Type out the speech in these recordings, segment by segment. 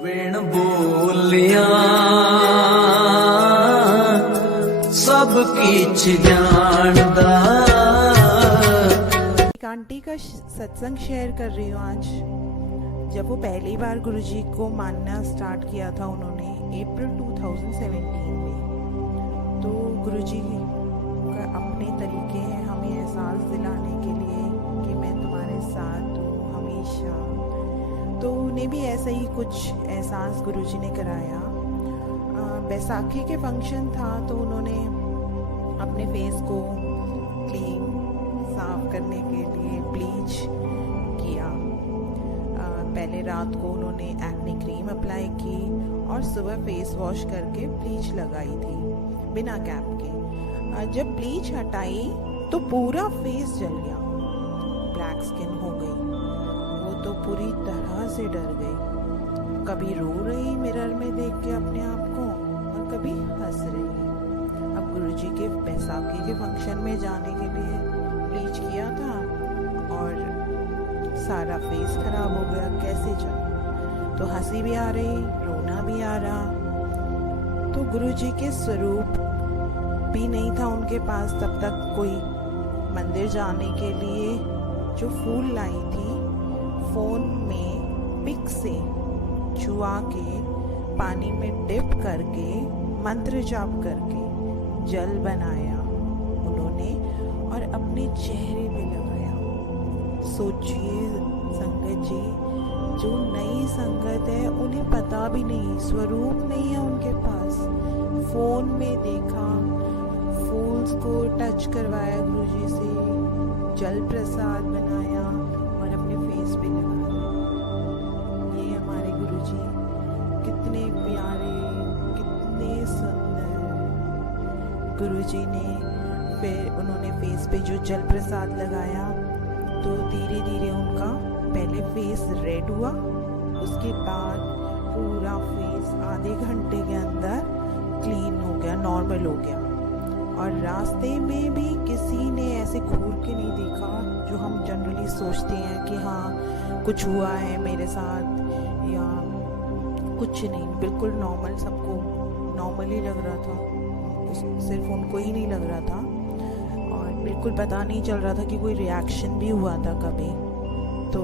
वेण बोलिया सब किछ जानदा। एक आंटी का सत्संग शेयर कर रही हूँ आज। जब वो पहली बार गुरुजी को मानना स्टार्ट किया था उन्होंने अप्रैल 2017 में, तो गुरुजी का अपने तरीके हैं हमें एहसास दिलाने के लिए कि मैं तुम्हारे साथ हूँ हमेशा। तो उन्हें भी ऐसा ही कुछ एहसास गुरुजी ने कराया। बैसाखी के फंक्शन था तो उन्होंने अपने फेस को क्लीन साफ करने के लिए ब्लीच किया। पहले रात को उन्होंने एक्ने क्रीम अप्लाई की और सुबह फेस वॉश करके ब्लीच लगाई थी बिना कैप के। जब ब्लीच हटाई तो पूरा फेस जल गया, ब्लैक स्किन हो गई। वो तो पूरी तरह से डर गई, कभी रो रही मिरर में देख के अपने आप को और कभी हंस रही। अब गुरुजी के बैसाखी के फंक्शन में जाने के लिए ब्लीच किया था और सारा फेस खराब हो गया, कैसे जाए। तो हंसी भी आ रही, रोना भी आ रहा। तो गुरुजी के स्वरूप भी नहीं था उनके पास तब तक कोई मंदिर जाने के लिए। जो फूल लाई थी फोन में पिक से छुआ के पानी में डिप करके मंत्र जाप करके जल बनाया उन्होंने और अपने चेहरे पे लगाया। सोचिए संगत जी, जो नई संगत है उन्हें पता भी नहीं, स्वरूप नहीं है उनके पास। फोन में देखा, फूल्स को टच करवाया गुरुजी से, जल प्रसाद बनाया और अपने फेस पे लगाया। ये हमारे गुरुजी कितने प्यारे, कितने सुंदर। गुरुजी ने फिर उन्होंने फेस पे जो जल प्रसाद लगाया तो धीरे धीरे उनका पहले फेस रेड हुआ, उसके बाद पूरा फेस आधे घंटे के अंदर क्लीन हो गया, नॉर्मल हो गया। और रास्ते में भी किसी ने ऐसे घूर के नहीं देखा जो हम जनरली सोचते हैं कि हाँ कुछ हुआ है मेरे साथ या कुछ नहीं। बिल्कुल नॉर्मल, सबको नॉर्मल ही लग रहा था, सिर्फ उनको ही नहीं लग रहा था। और बिल्कुल पता नहीं चल रहा था कि कोई रिएक्शन भी हुआ था कभी। तो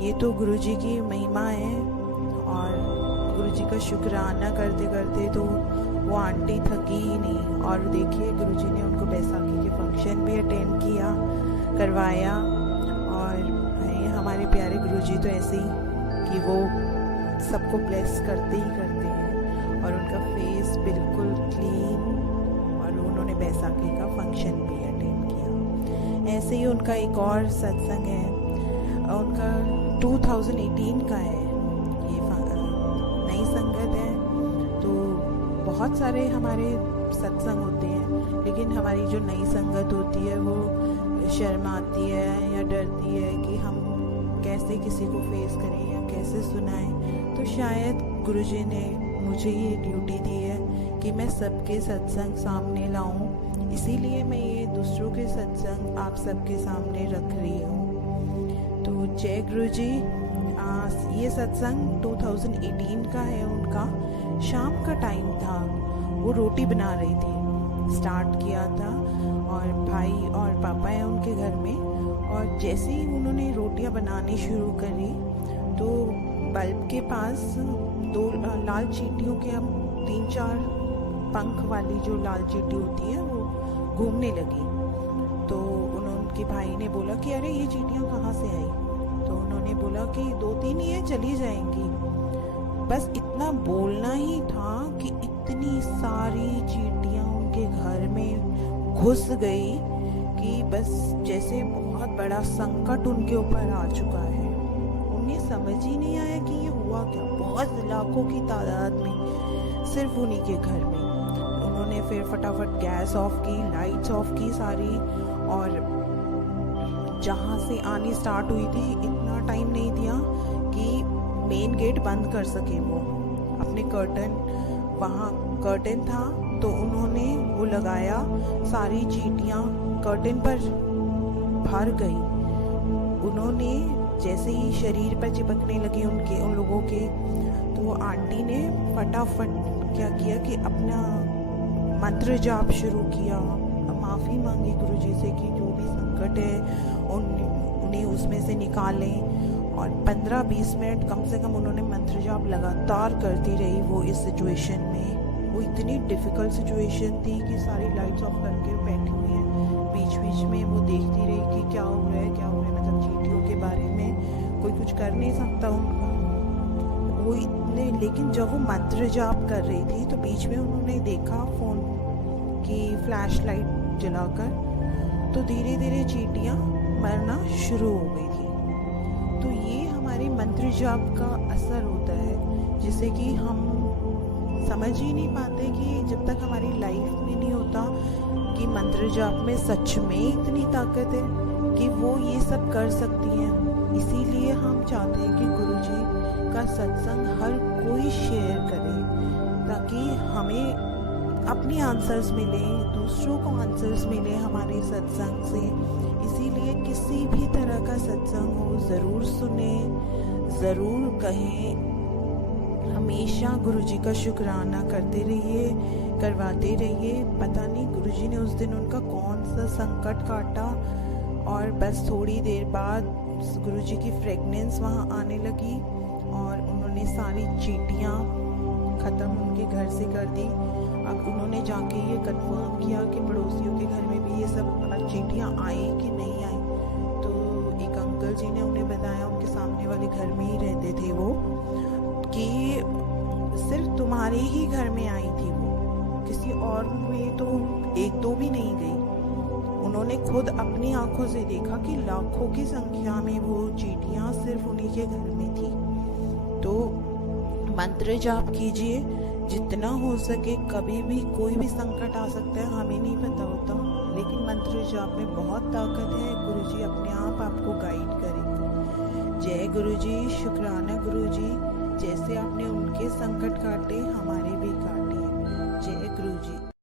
ये तो गुरुजी की महिमा है। और गुरुजी का शुक्राना करते करते तो वो आंटी थकी ही नहीं। और देखिए गुरुजी ने उनको बैसाखी के फंक्शन भी अटेंड किया, करवाया। और हमारे प्यारे गुरुजी तो ऐसे ही कि वो सबको ब्लेस करते ही करते हैं। और उनका फेस बिल्कुल क्लीन, और उन्होंने बैसाखी का फंक्शन भी अटेंड किया। ऐसे ही उनका एक और सत्संग है, उनका 2018 का है, ये नई संगत है। तो बहुत सारे हमारे सत्संग होते हैं, लेकिन हमारी जो नई संगत होती है वो शर्माती है या डरती है कि हम कैसे किसी को फेस करें या कैसे सुनाएं। तो शायद गुरुजी ने मुझे ये ड्यूटी दी है कि मैं सबके सत्संग सामने लाऊं, इसीलिए मैं ये दूसरों के सत्संग आप सबके सामने रख रही हूँ। तो जय गुरुजी। ये सत्संग 2018 का है उनका। शाम का टाइम था, वो रोटी बना रही थी, स्टार्ट किया था। और भाई और पापा है उनके घर में। और जैसे ही उन्होंने रोटियां बनानी शुरू करी तो बल्ब के पास दो लाल चींटियों के, हम 3-4 पंख वाली जो लाल चींटी होती है वो घूमने लगी। तो उनके भाई ने बोला कि अरे ये चींटियां कहाँ से आई। तो उन्होंने बोला कि 2-3 ही है, चली जाएंगी। बस इतना बोलना ही था कि इतनी सारी चींटियां उनके घर में घुस गई कि बस जैसे बहुत बड़ा संकट उनके ऊपर आ चुका है। उन्हें समझ ही नहीं आया कि ये हुआ क्या। बहुत लाखों की तादाद में सिर्फ उन्हीं के घर में। उन्होंने फिर फटाफट गैस ऑफ की, लाइट्स ऑफ की सारी, और जहाँ से आनी स्टार्ट हुई थी इतना टाइम नहीं दिया कि मेन गेट बंद कर सके। वो अपने कर्टन, वहाँ कर्टन था तो उन्होंने वो लगाया, सारी चींटियाँ कर्टन पर भर गई। उन्होंने जैसे ही शरीर पर चिपकने लगे उन लोगों के, तो वो आंटी ने फटाफट क्या किया कि अपना मंत्र जाप शुरू किया, माफ़ी मांगी गुरुजी से कि जो भी संकट है उन्हें उसमें से निकालें। और 15-20 मिनट कम से कम उन्होंने मंत्र जाप लगातार करती रही वो इस सिचुएशन में। वो इतनी डिफ़िकल्ट सिचुएशन थी कि सारी लाइट्स ऑफ करके बैठी हुई हैं, बीच बीच में वो देखती रही कि क्या हो रहा है क्या हो रहा है, मतलब चींटियों के बारे में कोई कुछ कर नहीं सकता उनका। वो इतने, लेकिन जब वो मंत्र जाप कर रही थी तो बीच में उन्होंने देखा फ़ोन की फ्लैश लाइट जलाकर, तो धीरे धीरे चींटियाँ मरना शुरू हो गई थी। तो ये हमारे मंत्र जाप का असर होता है, जिसे कि हम समझ ही नहीं पाते कि जब तक हमारी लाइफ में नहीं होता कि मंत्र जाप में सच में इतनी ताकत है कि वो ये सब कर सकती हैं। इसीलिए हम चाहते हैं कि गुरुजी का सत्संग हर कोई शेयर करे, ताकि हमें अपने आंसर्स मिले, दूसरों को आंसर्स मिले हमारे सत्संग से। इसीलिए किसी भी तरह का सत्संग हो ज़रूर सुने, ज़रूर कहें। हमेशा गुरुजी का शुक्राना करते रहिए, करवाते रहिए। पता नहीं गुरुजी ने उस दिन उनका कौन सा संकट काटा, और बस थोड़ी देर बाद गुरुजी की फ्रेगनेंस वहाँ आने लगी और उन्होंने सारी चींटियाँ ख़त्म उनके घर से कर दी। अब उन्होंने जाके ये कंफर्म किया कि पड़ोसियों के घर में भी ये सब चींटियाँ आई कि नहीं आई। तो एक अंकल जी ने उन्हें बताया, उनके सामने वाले घर में ही रहते थे वो, कि सिर्फ तुम्हारे ही घर में आई थी वो, किसी और में तो एक दो भी नहीं गई। उन्होंने खुद अपनी आंखों से देखा कि लाखों की संख्या में वो चींटियाँ सिर्फ उन्हीं के घर में थी। तो मंत्र जाप कीजिए जितना हो सके। कभी भी कोई भी संकट आ सकता है, हमें नहीं पता होता, लेकिन मंत्र जाप में बहुत ताकत है। गुरुजी अपने आप आपको गाइड करेंगे। जय गुरुजी, शुक्राना गुरुजी, जैसे आपने उनके संकट काटे हमारे भी काटे। जय गुरुजी।